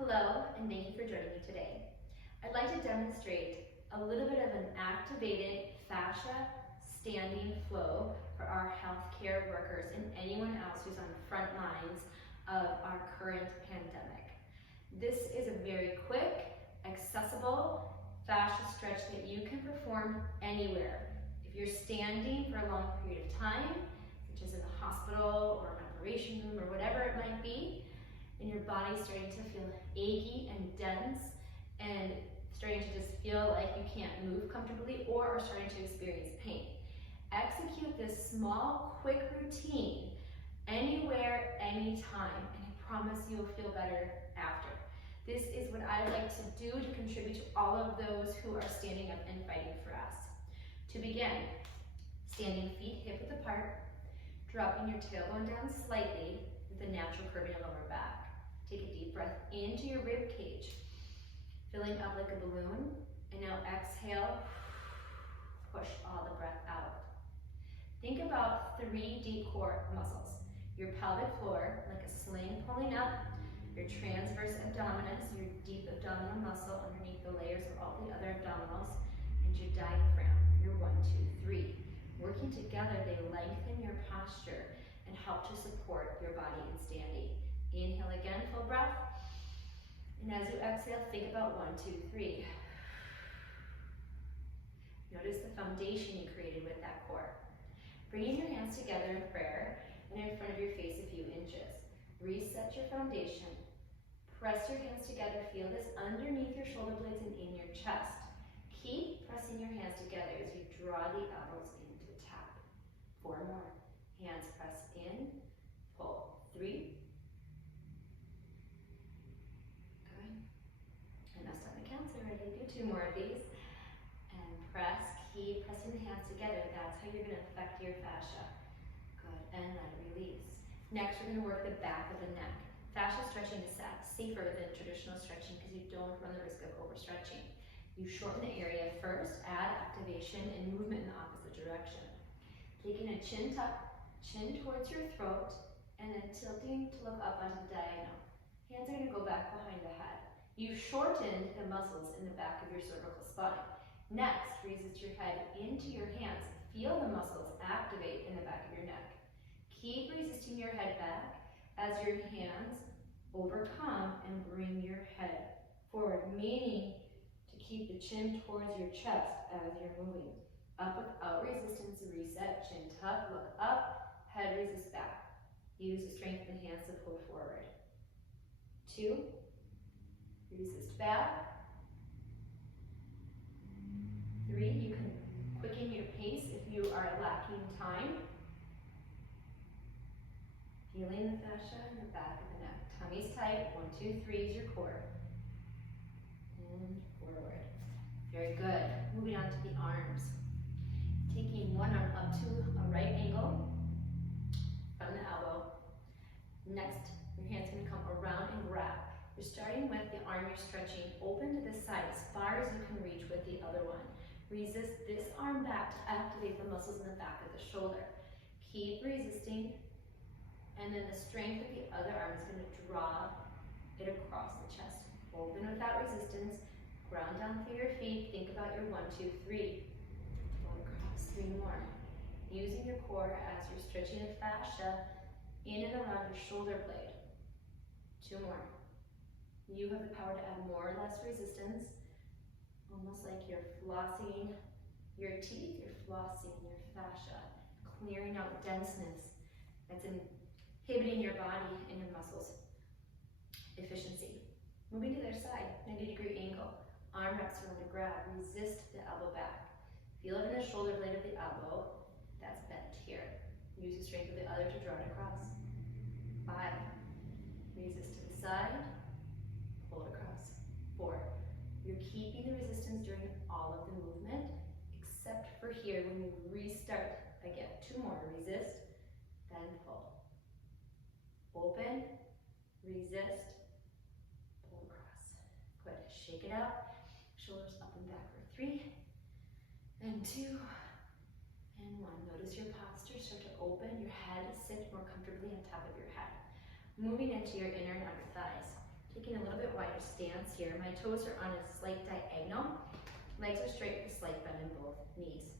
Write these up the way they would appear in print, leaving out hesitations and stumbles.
Hello, and thank you for joining me today. I'd like to demonstrate a little bit of an activated fascia standing flow for our healthcare workers and anyone else who's on the front lines of our current pandemic. This is a very quick, accessible fascia stretch that you can perform anywhere. If you're standing for a long period of time, such as in the hospital or an operation room or whatever it might be, and your body's starting to feel achy and dense and starting to just feel like you can't move comfortably or are starting to experience pain. Execute this small, quick routine anywhere, anytime, and I promise you'll feel better after. This is what I like to do to contribute to all of those who are standing up and fighting for us. To begin, standing feet hip width apart, dropping your tailbone down slightly with a natural curve in your lower back. Take a deep breath into your rib cage, filling up like a balloon, and now exhale, push all the breath out. Think about 3 deep core muscles. Your pelvic floor, like a sling pulling up, your transverse abdominis, your deep abdominal muscle underneath the layers of all the other abdominals, and your diaphragm, your 1, 2, 3. Working together, they lengthen your posture and help to support your body in standing. Inhale again, full breath. And as you exhale, think about 1, 2, 3. Notice the foundation you created with that core. Bringing your hands together in prayer and in front of your face a few inches. Reset your foundation. Press your hands together. Feel this underneath your shoulder blades and in your chest. Keep pressing your hands together as you draw the elbows into tap. 4 more. Hands press in, pull. 3. Good. Enough stomach counts already. Do 2 more of these. And press, keep pressing the hands together. That's how you're going to affect your fascia. Good. And let it release. Next, we're going to work the back of the neck. Fascia stretching is safer than traditional stretching because you don't run the risk of overstretching. You shorten the area first, add activation and movement in the opposite direction. Taking a chin tuck, chin towards your throat, and then tilting to look up onto the diagonal. Hands are going to go back behind the head. You've shortened the muscles in the back of your cervical spine. Next, resist your head into your hands. Feel the muscles activate in the back of your neck. Keep resisting your head back as your hands overcome and bring your head forward, meaning to keep the chin towards your chest as you're moving. Up without resistance, reset, chin tuck, look up, head resist back. Use the strength of the hands to pull forward. 2, resist back. 3, you can quicken your pace if you are lacking time. Feeling the fascia in the back of the neck. Tummy's tight. 1, 2, 3 is your core. And forward. Very good. Moving on to the arms. Taking one arm up to a right angle from the elbow. Next, your hand's going to come around and grab. You're starting with the arm you're stretching open to the side as far as you can reach with the other one. Resist this arm back to activate the muscles in the back of the shoulder. Keep resisting, and then the strength of the other arm is going to draw it across the chest. Open without resistance, ground down through your feet. Think about your 1, 2, 3. Pull across. 3 more. Using your core as you're stretching the fascia in and around your shoulder blade. 2 more. You have the power to add more or less resistance, almost like you're flossing your teeth, you're flossing your fascia, clearing out denseness that's inhibiting your body and your muscles' efficiency. Moving to the other side, 90-degree angle. Arm wraps around the grab. Resist the elbow back. Feel it in the shoulder blade of the elbow. That's bent here. Use the strength of the other to draw it across. 5. Resist to the side. Pull it across. 4. You're keeping the resistance during all of the movement, except for here when you restart again. 2 more. Resist, then pull. Open, resist, pull across. Good. Shake it out. Shoulders up and back for 3, and 2, and 1. Notice your posture start to open. Your head sits more comfortably on top of your head. Moving into your inner and outer thighs. Taking a little bit wider stance here. My toes are on a slight diagonal. Legs are straight with a slight bend in both knees.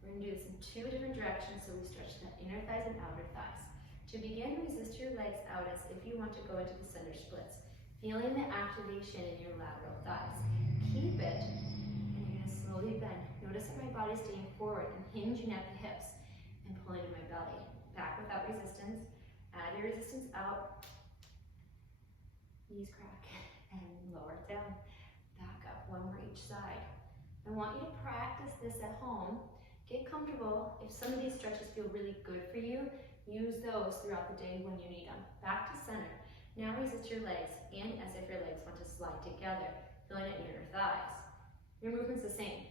We're going to do this in two different directions, so we stretch the inner thighs and outer thighs. To begin, resist your legs out as if you want to go into the center splits, feeling the activation in your lateral thighs. Keep it, and you're going to slowly bend. Notice that my body's staying forward and hinging at the hips and pulling in my belly. Back without resistance. Add your resistance out. Knees crack and lower it down. Back up, one more each side. I want you to practice this at home. Get comfortable. If some of these stretches feel really good for you, use those throughout the day when you need them. Back to center. Now resist your legs in as if your legs want to slide together, feeling it in your thighs. Your movement's the same.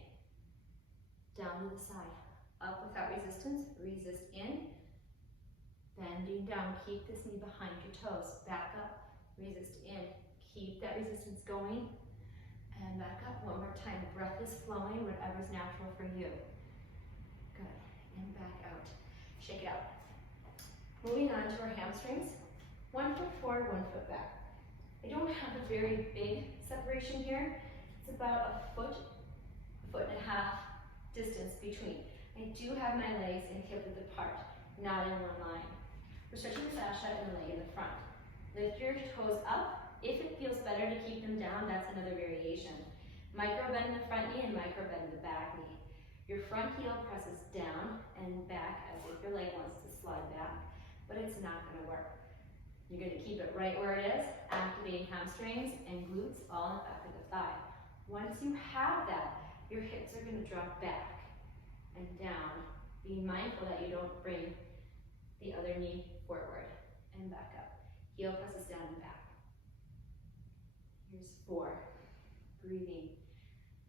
Down to the side. Up without resistance. Resist in. Bending down. Keep this knee behind your toes. Back up. Resist in. Keep that resistance going. And back up one more time. Breath is flowing, whatever's natural for you. Good. And back out. Shake it out. Moving on to our hamstrings. 1 foot forward, 1 foot back. I don't have a very big separation here. It's about a foot and a half distance between. I do have my legs and hip width apart, not in one line. We're stretching the fascia and the leg in the front. Lift your toes up. If it feels better to keep them down, that's another variation. Micro bend in the front knee and micro bend in the back knee. Your front heel presses down and back as if your leg wants to slide back, but it's not going to work. You're going to keep it right where it is, activating hamstrings and glutes all in the back of the thigh. Once you have that, your hips are going to drop back and down. Being mindful that you don't bring the other knee forward and back up. Heel presses down and back. Here's 4. Breathing.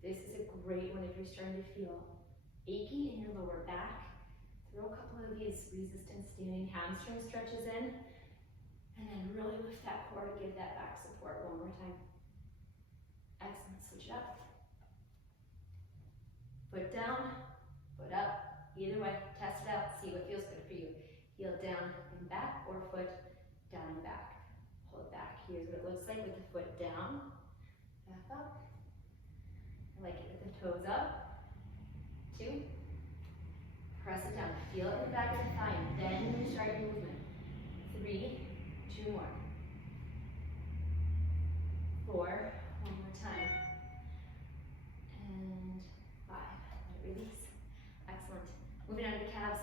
This is a great one if you're starting to feel achy in your lower back. Throw a couple of these resistance standing hamstring stretches in, and then really lift that core to give that back support one more time. Excellent. Switch it up. Foot down, foot up. Either way, test it out, see what feels good for you. Heel down and back, or foot down and back. Hold back. Here's what it looks like with the foot down. Back up. I like it with the toes up. 2. Press it down. Feel it in the back of the thigh, and then you start your movement. 3. 2 more. 4. One more time. And 5. Let it release. Excellent. Moving on to the calves.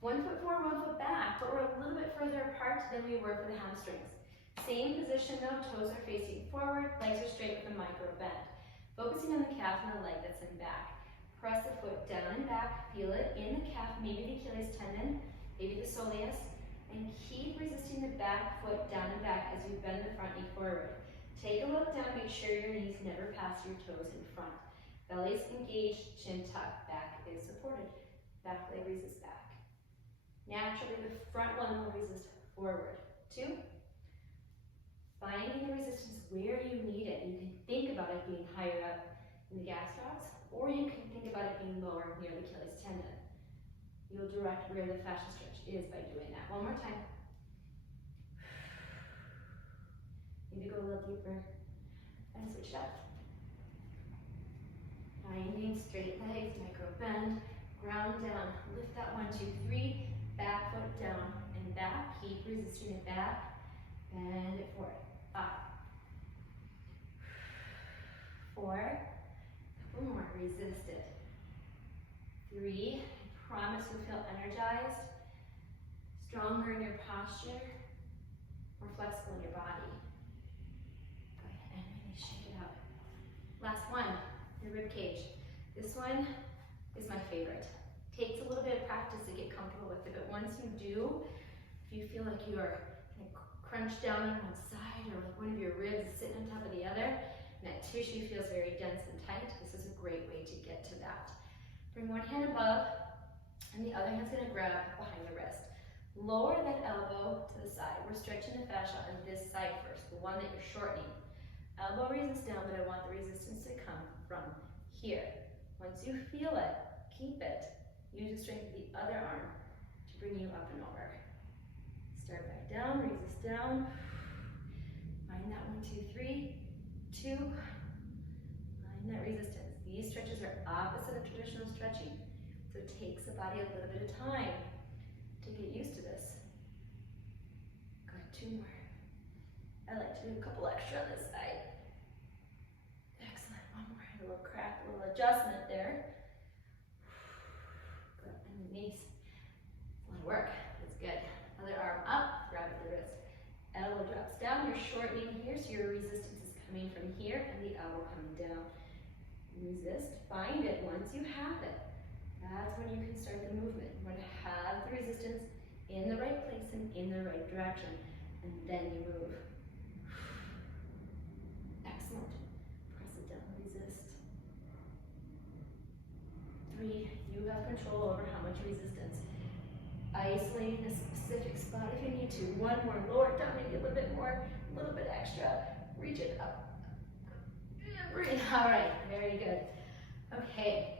1 foot forward, 1 foot back, but we're a little bit further apart than we were for the hamstrings. Same position though, toes are facing forward, legs are straight with a micro bend. Focusing on the calf and the leg that's in back. Press the foot down and back, feel it in the calf, maybe the Achilles tendon, maybe the soleus, and keep resisting the back foot down and back as you bend the front knee forward. Take a look down, make sure your knees never pass your toes in front. Belly's engaged, chin tucked, back is supported. Back leg resists back. Naturally, the front one will resist forward. 2. Finding the resistance where you need it. You can think about it being higher up in the gastrocs, or you can think about it being lower near the Achilles tendon. You'll direct where the fascia stretch is by doing that. One more time. Maybe go a little deeper and switch it up. Finding straight legs, micro bend, ground down. Lift that 1, 2, 3. Back foot down and back. Keep resisting it back. Bend it forward. 5. 4. Couple more. Resist it. 3. I promise you'll feel energized, stronger in your posture, more flexible in your body. Go ahead and really shake it out. Last one, your rib cage. This one is my favorite. Takes a little bit of practice to get comfortable with it, but once you do, if you feel like you are crunched down on one side, or like one of your ribs is sitting on top of the other, and that tissue feels very dense and tight, this is a great way to get to that. Bring one hand above, and the other hand's gonna grab behind the wrist. Lower that elbow to the side. We're stretching the fascia on this side first, the one that you're shortening. Elbow raises down, but I want the resistance to come from here. Once you feel it, keep it. Use the strength of the other arm to bring you up and over. Start back down, resist down. Find that one 1, 2, 3, 2. Find that resistance. These stretches are opposite of traditional stretching, so it takes the body a little bit of time to get used to this. Good, 2 more. I like to do a couple extra on this side. Excellent, 1 more. A little crack, a little adjustment there. Good, and release. A lot of work. That's good. Other arm up, grab the wrist. Elbow drops down. You're shortening here, so your resistance is coming from here and the elbow coming down. Resist, find it. Once you have it, that's when you can start the movement. You want to have the resistance in the right place and in the right direction, and then you move. Excellent. Press it down, resist. 3, you have control over how much resistance. Isolating a specific spot if you need to. 1 more, lower it down, maybe a little bit more, a little bit extra. Reach it up. And breathe. All right, very good. Okay,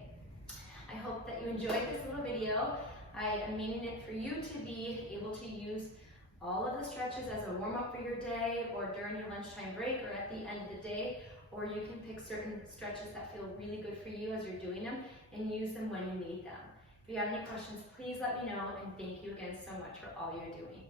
I hope that you enjoyed this little video. I am meaning it for you to be able to use all of the stretches as a warm-up for your day, or during your lunchtime break, or at the end of the day, or you can pick certain stretches that feel really good for you as you're doing them and use them when you need them. If you have any questions, please let me know, and thank you again so much for all you're doing.